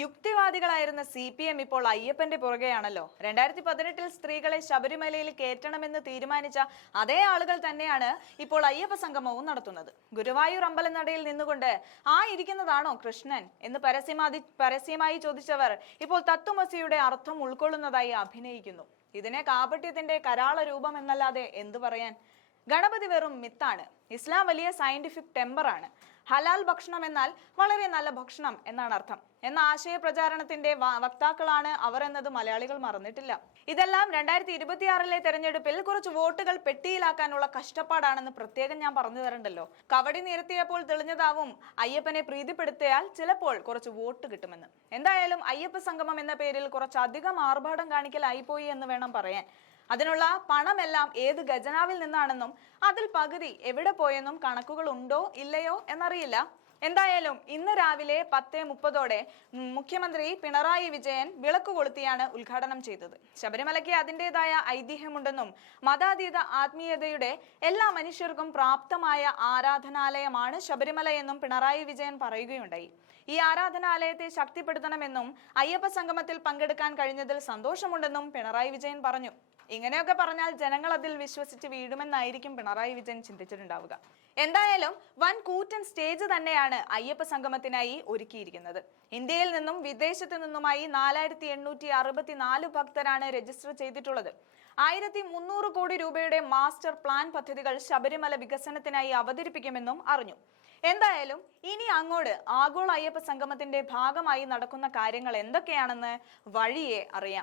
യുക്തിവാദികളായിരുന്ന CPM ഇപ്പോൾ അയ്യപ്പന്റെ പുറകെയാണല്ലോ. 2018 സ്ത്രീകളെ ശബരിമലയിൽ കയറ്റണമെന്ന് തീരുമാനിച്ച അതേ ആളുകൾ തന്നെയാണ് ഇപ്പോൾ അയ്യപ്പ സംഗമവും നടത്തുന്നത്. ഗുരുവായൂർ അമ്പലനടയിൽ നിന്നുകൊണ്ട് ആ ഇരിക്കുന്നതാണോ കൃഷ്ണൻ എന്ന് പരസ്യമായി ചോദിച്ചവർ ഇപ്പോൾ തത്വമസിയുടെ അർത്ഥം ഉൾക്കൊള്ളുന്നതായി അഭിനയിക്കുന്നു. ഇതിനെ കാപട്യത്തിന്റെ കരാള രൂപം എന്നല്ലാതെ എന്തു പറയാൻ? ഗണപതി വെറും മിത്താണ്. ഇസ്ലാം വലിയ സയന്റിഫിക് ടെമ്പറാണ്. ഹലാൽ ഭക്ഷണം എന്നാൽ വളരെ നല്ല ഭക്ഷണം എന്നാണ് അർത്ഥം എന്ന ആശയ പ്രചാരണത്തിന്റെ വക്താക്കളാണ് അവർ എന്നത് മലയാളികൾ മറന്നിട്ടില്ല. ഇതെല്ലാം 2026 തെരഞ്ഞെടുപ്പിൽ കുറച്ച് വോട്ടുകൾ പെട്ടിയിലാക്കാനുള്ള കഷ്ടപ്പാടാണെന്ന് പ്രത്യേകം ഞാൻ പറഞ്ഞു തരണ്ടല്ലോ. കവടി നിരത്തിയപ്പോൾ തെളിഞ്ഞതാവും അയ്യപ്പനെ പ്രീതിപ്പെടുത്തിയാൽ ചിലപ്പോൾ കുറച്ച് വോട്ട് കിട്ടുമെന്ന്. എന്തായാലും അയ്യപ്പ സംഗമം എന്ന പേരിൽ കുറച്ചധികം ആർഭാടം കാണിക്കലായിപ്പോയി എന്ന് വേണം പറയാൻ. അതിനുള്ള പണമെല്ലാം ഏത് ഖജനാവിൽ നിന്നാണെന്നും അതിൽ പകുതി എവിടെ പോയെന്നും കണക്കുകൾ ഉണ്ടോ ഇല്ലയോ എന്നറിയില്ല. എന്തായാലും ഇന്ന് രാവിലെ 10:30 മുഖ്യമന്ത്രി പിണറായി വിജയൻ വിളക്ക് കൊളുത്തിയാണ് ഉദ്ഘാടനം ചെയ്തത്. ശബരിമലയ്ക്ക് അതിൻ്റെതായ ഐതിഹ്യമുണ്ടെന്നും മതാതീത ആത്മീയതയുടെ എല്ലാ മനുഷ്യർക്കും പ്രാപ്തമായ ആരാധനാലയമാണ് ശബരിമല എന്നും പിണറായി വിജയൻ പറയുകയുണ്ടായി. ഈ ആരാധനാലയത്തെ ശക്തിപ്പെടുത്തണമെന്നും അയ്യപ്പ സംഗമത്തിൽ പങ്കെടുക്കാൻ കഴിഞ്ഞതിൽ സന്തോഷമുണ്ടെന്നും പിണറായി വിജയൻ പറഞ്ഞു. ഇങ്ങനെയൊക്കെ പറഞ്ഞാൽ ജനങ്ങൾ അതിൽ വിശ്വസിച്ച് വീഴുമെന്നായിരിക്കും പിണറായി വിജയൻ ചിന്തിച്ചിട്ടുണ്ടാവുക. എന്തായാലും വൻ കൂറ്റൻ സ്റ്റേജ് തന്നെയാണ് അയ്യപ്പ സംഗമത്തിനായി ഒരുക്കിയിരിക്കുന്നത്. ഇന്ത്യയിൽ നിന്നും വിദേശത്തു നിന്നുമായി 4864 ഭക്തരാണ് രജിസ്റ്റർ ചെയ്തിട്ടുള്ളത്. 1300 കോടി രൂപയുടെ മാസ്റ്റർ പ്ലാൻ പദ്ധതികൾ ശബരിമല വികസനത്തിനായി അവതരിപ്പിക്കുമെന്നും അറിഞ്ഞു. എന്തായാലും ഇനി അങ്ങോട്ട് ആഗോള അയ്യപ്പ സംഗമത്തിന്റെ ഭാഗമായി നടക്കുന്ന കാര്യങ്ങൾ എന്തൊക്കെയാണെന്ന് വഴിയെ അറിയാം.